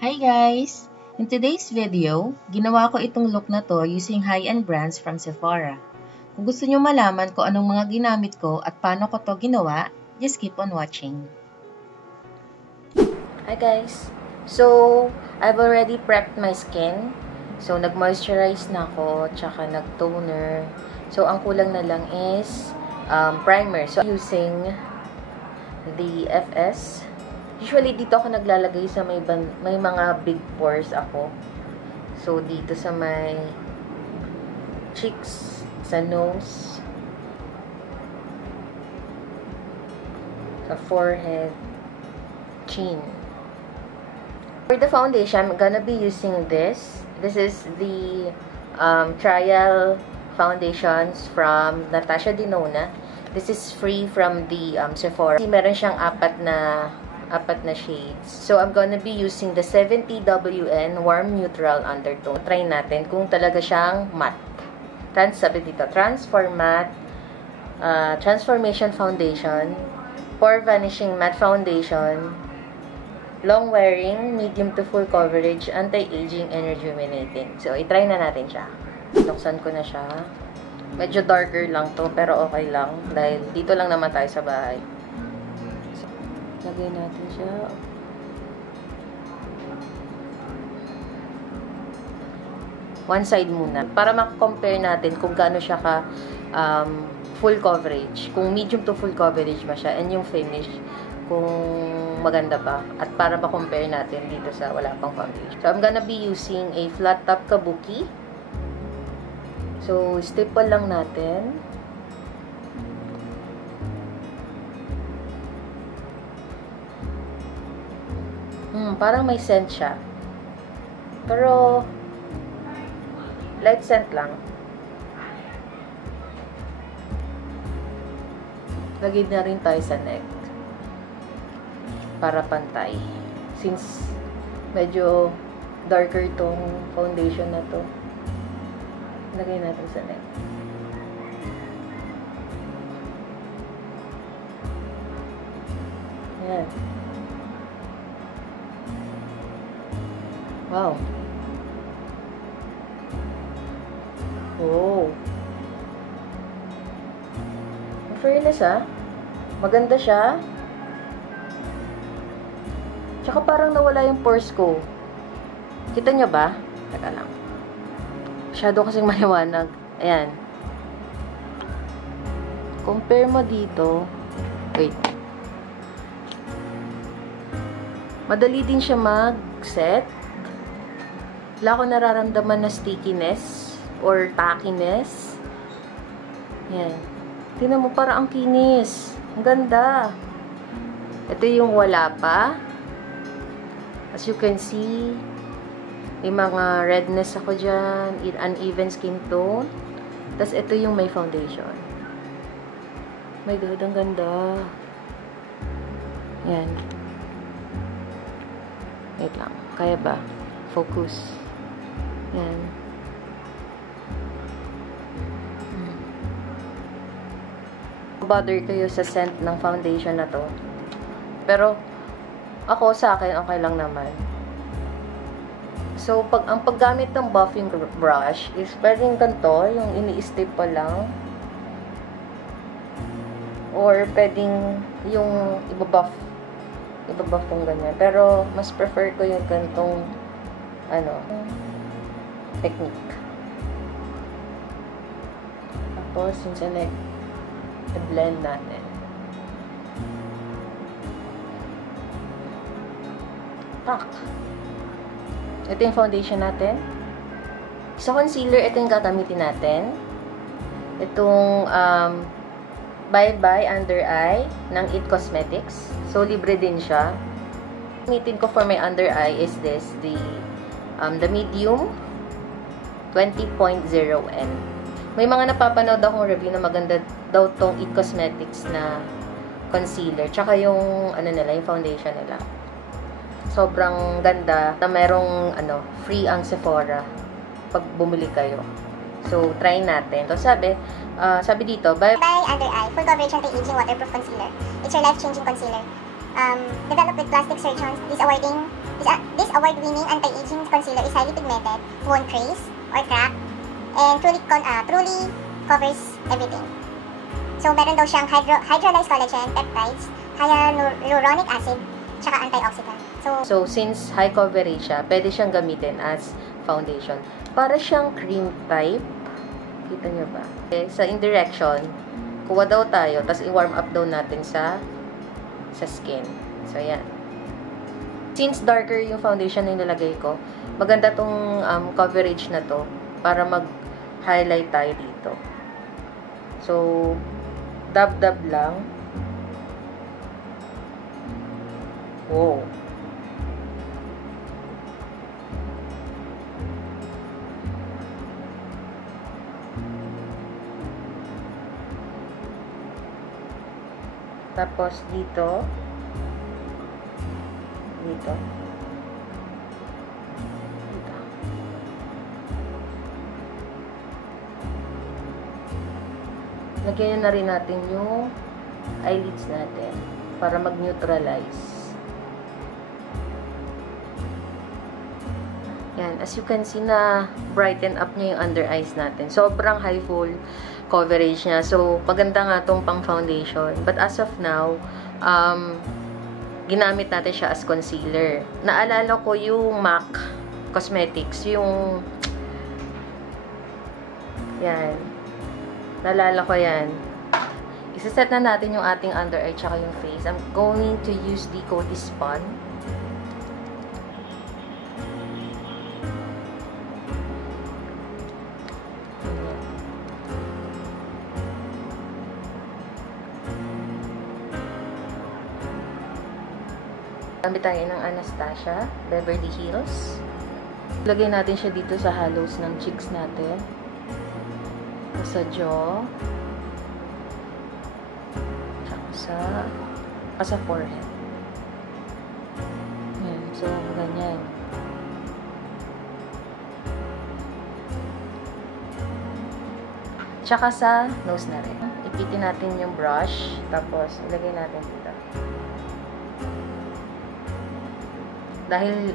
Hi guys! In today's video, ginawa ko itong look na to using high-end brands from Sephora. Kung gusto nyo malaman kung anong mga ginamit ko at paano ko to ginawa, just keep on watching. Hi guys! So, I've already prepped my skin. So, nag-moisturize na ako, tsaka nag-toner. So, ang kulang na lang is primer. So, using the FS. Usually, dito ako naglalagay sa may mga big pores ako. So, dito sa may cheeks, sa nose, sa forehead, chin. For the foundation, I'm gonna be using this. This is the trial foundations from Natasha Denona. This is free from the Sephora. Meron siyang apat na shades. So, I'm gonna be using the 70WN Warm Neutral Undertone. Try natin kung talaga siyang matte. Sabi dito, Transformation Foundation, Pore Vanishing Matte Foundation, Long Wearing, Medium to Full Coverage, Anti-Aging and Rejuvenating. So, itry na natin siya. Buksan ko na siya. Medyo darker lang to, pero okay lang. Dahil dito lang naman tayo sa bahay. Lagay natin siya. One side muna. Para makakompare natin kung gaano siya ka full coverage. Kung medium to full coverage ba siya. And yung finish, kung maganda pa. At para ma-compare natin dito sa wala pang foundation. So, I'm gonna be using a flat top kabuki. So, staple lang natin. Parang may scent siya. Pero, light scent lang. Lagay na rin tayo sa neck. Para pantay. Since, medyo darker tong foundation na to. Lagay natin sa neck. Ayan. Wow. Oh. In fairness, maganda siya. Tsaka parang nawala yung pores ko. Kita nyo ba? Teka lang. Masyado kasing maliwanag. Ayan. Compare mo dito. Wait. Madali din siya mag-set. Wala ko nararamdaman na stickiness or tackiness. Yan. Tingnan mo, parang ang kinis. Ang ganda. Ito yung wala pa. As you can see, may mga redness ako dyan, uneven skin tone. Tapos ito yung may foundation. My God, ang ganda. Yan. Wait lang. Kaya ba? Focus. Yan. Bother kayo sa scent ng foundation na to. Pero, ako sa akin, okay lang naman. So, ang paggamit ng buffing brush is pwedeng ganito, yung ini-staple lang. Or pwedeng yung ibabuff kung ganyan. Pero, mas prefer ko yung ganitong technique. Tapos, yung i-blend natin. Tak! Ito yung foundation natin. Sa concealer, ito yung gagamitin natin. Itong Bye Bye Under Eye ng It Cosmetics. So, libre din siya. Gamitin ko for my under eye is this, the medium 20.0N. May mga napapanood akong review na maganda daw tong It Cosmetics na concealer. Tsaka yung, yung foundation nila. Sobrang ganda na merong, free ang Sephora pag bumili kayo. So, try natin. So, sabi dito, Bye Bye Under Eye Full Coverage Anti-Aging Waterproof Concealer. It's your life-changing concealer. Developed with plastic surgeons. This This award-winning anti-aging concealer is highly pigmented, won't trace or crack, and truly covers everything. So, meron daw siyang hydrolyzed collagen, peptides, hyaluronic acid, tsaka antioxidant. So, since high coverage siya, pwede siyang gamitin as foundation. Para siyang cream type. Kita nyo ba? Okay, sa indirection, kuha daw tayo, tapos i-warm up daw natin sa skin. So, yan. Since darker yung foundation na nilagay ko, maganda tong coverage na to para mag-highlight tayo dito. So, dab-dab lang. Wow. Tapos dito. Dito. Lagyan na rin natin yung eyelids natin para mag-neutralize. Yan. As you can see na brighten up niya yung under eyes natin. Sobrang high full coverage niya. So, maganda nga itong pang foundation. But as of now, ginamit natin siya as concealer. Naalala ko yung MAC Cosmetics. Yung yan. Naalala ko yan. Isa-set na natin yung ating under eye tsaka yung face. I'm going to use the Coty Spun. Gamit tayo ng Natasha, Beverly Hills. Lagay natin siya dito sa hollows ng cheeks natin. Sa jaw. Tsaka sa forehead. Yan. So, ganyan. Tsaka sa nose na rin. Ipitin natin yung brush. Tapos, ilagay natin dito. Dahil,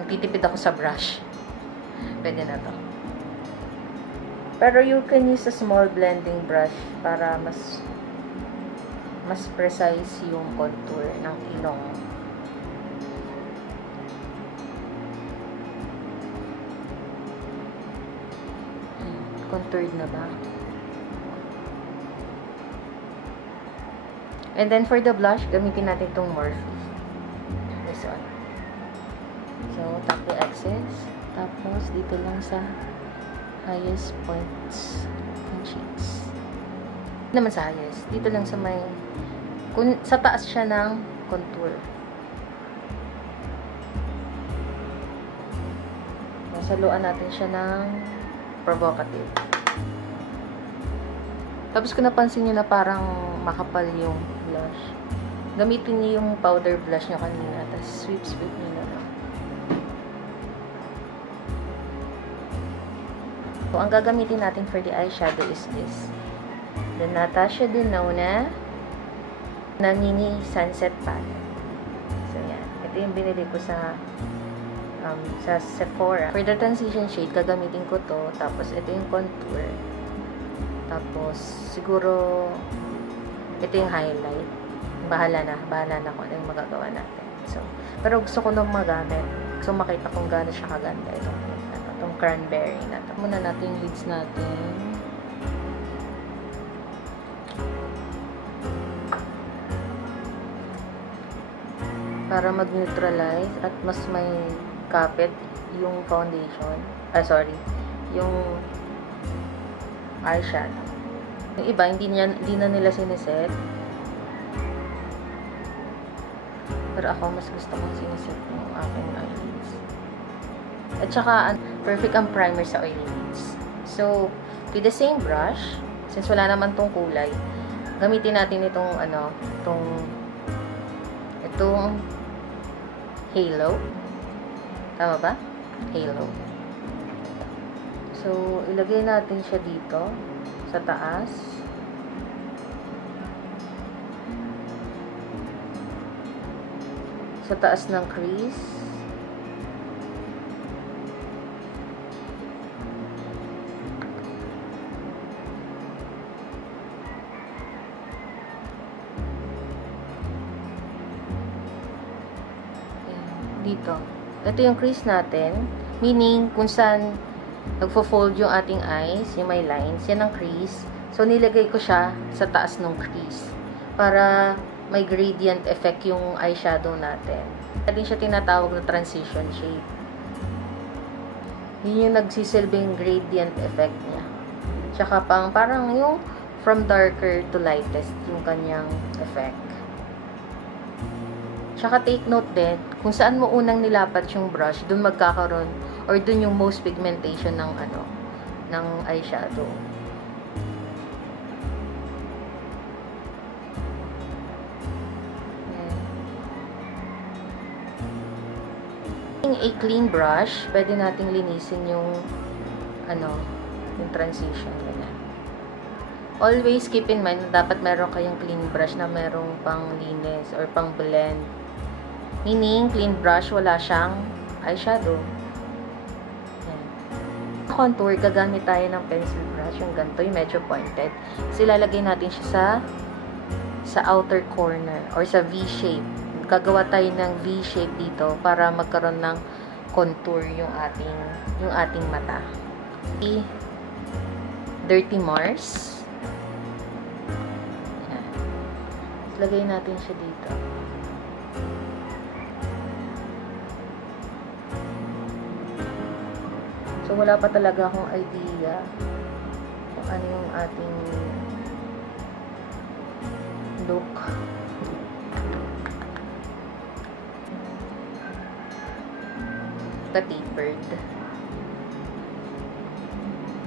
nagtitipid ako sa brush. Pwede na to. Pero you can use a small blending brush para mas precise yung contour ng ilong. Contoured na ba? And then for the blush, gamitin natin itong Morphe. This one. So, tap the excess. Tapos, dito lang sa highest points ng cheeks. Naman sa highest. Dito lang sa may sa taas siya ng contour. Nasaluan natin siya ng provocative. Tapos kung napansin nyo na parang makapal yung blush, gamitin nyo yung powder blush nyo kanina. Tapos sweep nyo na lang. So, ang gagamitin natin for the eyeshadow is this. The Natasha Denona na mini sunset palette. So, yan. Ito yung binili ko sa Sephora. For the transition shade, gagamitin ko to. Tapos, ito yung contour. Tapos, siguro, ito yung highlight. Bahala na kung ano yung magagawa natin. So, pero gusto ko nang magamit. Gusto makita kung gaano siya kaganda. Itong cranberry na. Muna natin yung lids natin. Para mag-neutralize at mas may kapit yung foundation. Yung eyeshadow. Yung iba, hindi na nila siniset. Pero ako, mas gusto kong siniset yung aking eyelids. At saka, perfect ang primer sa oily lids. So, with the same brush, since wala naman tong kulay, gamitin natin itong halo. Tama ba? Halo. So, ilagay natin siya dito sa taas. Sa taas ng crease. dito. Ito yung crease natin. Meaning, kung saan nagfo-fold yung ating eyes, yung may lines, yan ang crease. So, nilagay ko siya sa taas ng crease. Para may gradient effect yung eyeshadow natin. Kaya din siya tinatawag na transition shade. Yun yung nagsisilbing gradient effect niya. Tsaka parang yung from darker to lightest yung kanyang effect. Tsaka take note din, kung saan mo unang nilapat yung brush, dun magkakaroon, or dun yung most pigmentation ng ng eyeshadow. A clean brush, pwede nating linisin yung yung transition. Ganyan. Always keep in mind na dapat meron kayong clean brush na merong pang linis or pang blend. Meaning, clean brush, wala siyang eyeshadow. Yan. Contour, gagamit tayo ng pencil brush, yung ganito, yung medyo pointed. Kasi lalagay natin siya sa outer corner or sa V-shape. Gagawa tayo ng V-shape dito para magkaroon ng contour yung ating mata. Dirty Mars. Yan. Lagay natin siya dito. So, wala pa talaga akong idea kung ano yung ating look. Tapered.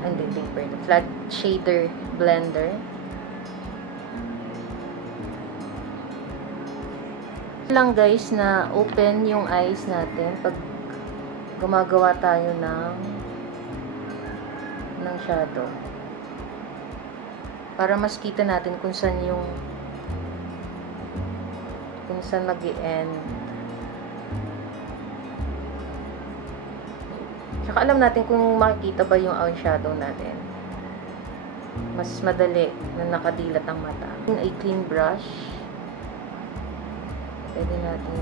Hindi tapered. Flat shader blender. Lang guys na open yung eyes natin pag gumagawa tayo ng shadow. Para mas kita natin kung saan mag-i-end. Tsaka alam natin kung makikita ba yung eyeshadow natin. Mas madali na nakadilat ang mata. A clean brush. Pwede natin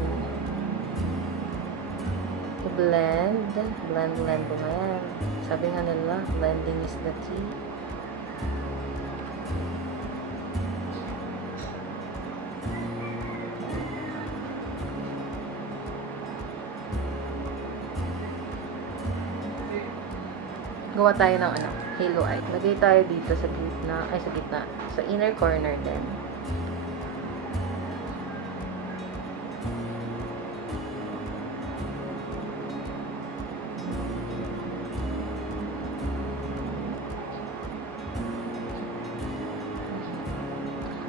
i-blend. Blend mo yan. Sabi nga nila, blending is the key. Gawa tayo ng halo eye. Lagay tayo dito sa gitna, sa inner corner din.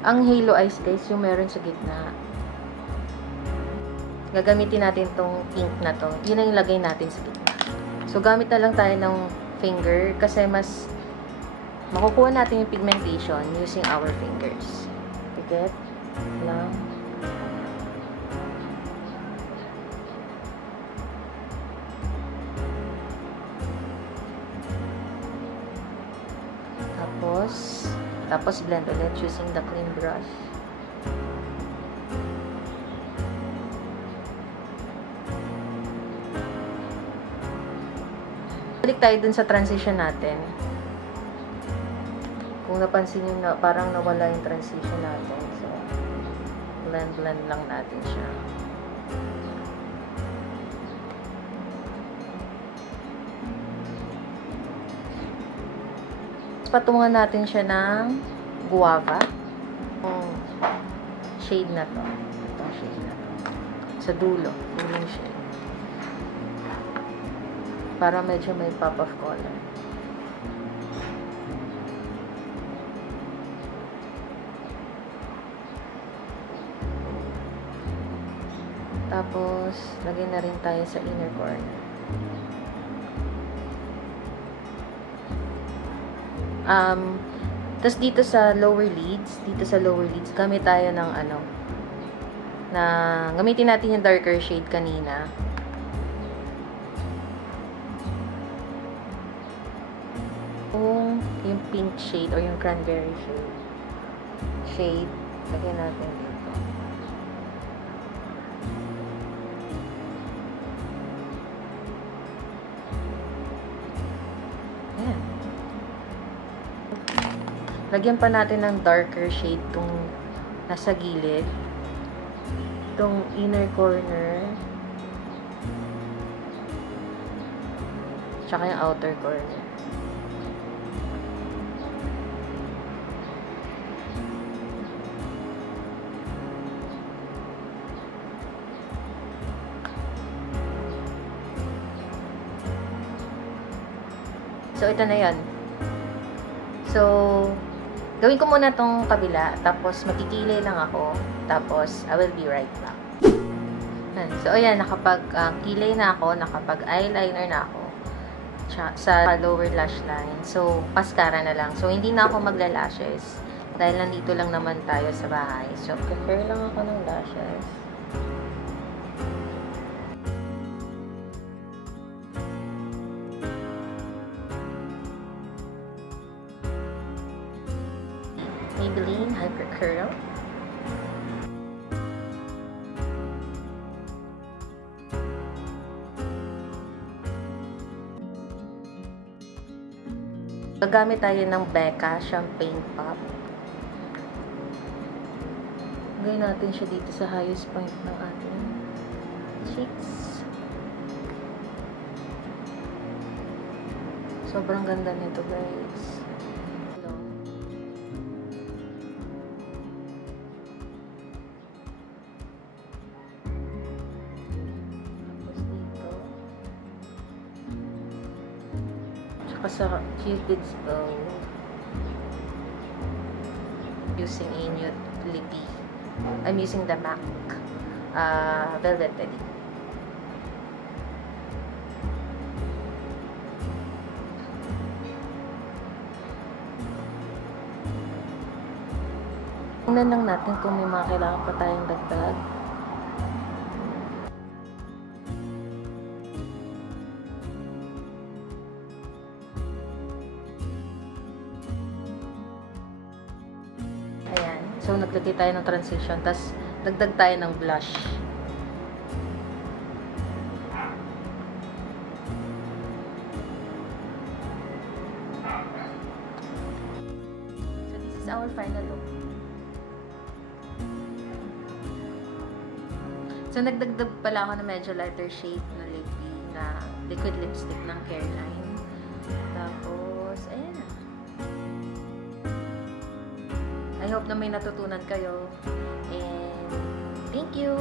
Ang halo eyes guys, yung meron sa gitna. Gagamitin natin tong pink na to. Yun ang ilagay natin sa gitna. So, gamit na lang tayo ng finger kasi mas makukuha natin yung pigmentation using our fingers. Get lang. Tapos blend ulit using the clean brush. Balik tayo dun sa transition natin. Kung napansin nyo na parang nawala yung transition natin. So, blend lang natin siya. Patungan natin siya ng guava. Shade na to. Itong shade na to. Sa dulo. Yung shade. Para medyo may pop of color. Tapos, lagay na rin tayo sa inner corner. Tapos dito sa lower lids, gamit tayo ng gamitin natin yung darker shade kanina. Yung pink shade or yung cranberry shade, lagyan natin dito. Lagyan pa natin ng darker shade tong nasa gilid. Itong inner corner. Tsaka yung outer corner. So, ito na yan. So, gawin ko muna tong kabila. Tapos, makikilay lang ako. Tapos, I will be right back. So, ayan. Nakapag-kilay na ako. Nakapag-eyeliner na ako. Sa lower lash line. So, mascara na lang. So, hindi na ako magla-lashes. Dahil nandito lang naman tayo sa bahay. So, prepare lang ako ng lashes. Maybelline Hyper Curl. Gagamit tayo ng Bigcas Champagne Pop. Gawin natin siya dito sa highest point ng ating cheeks. Sobrang ganda nito, guys. Sa Cupid's bow using a nude lippy. I'm using the MAC Velvet Belly. Tingnan lang natin kung may mga kailangan pa tayong dagdag. So, naglagay tayo ng transition, tapos dagdag tayo ng blush. So, this is our final look. So, nagdagdag pala ako na medyo lighter shade na lippy, na liquid lipstick ng Careline. Tapos, ayan na. I hope na may natutunan kayo. And thank you.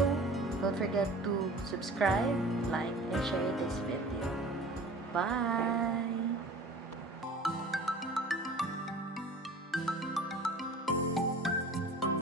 Don't forget to subscribe, like, and share this video. Bye!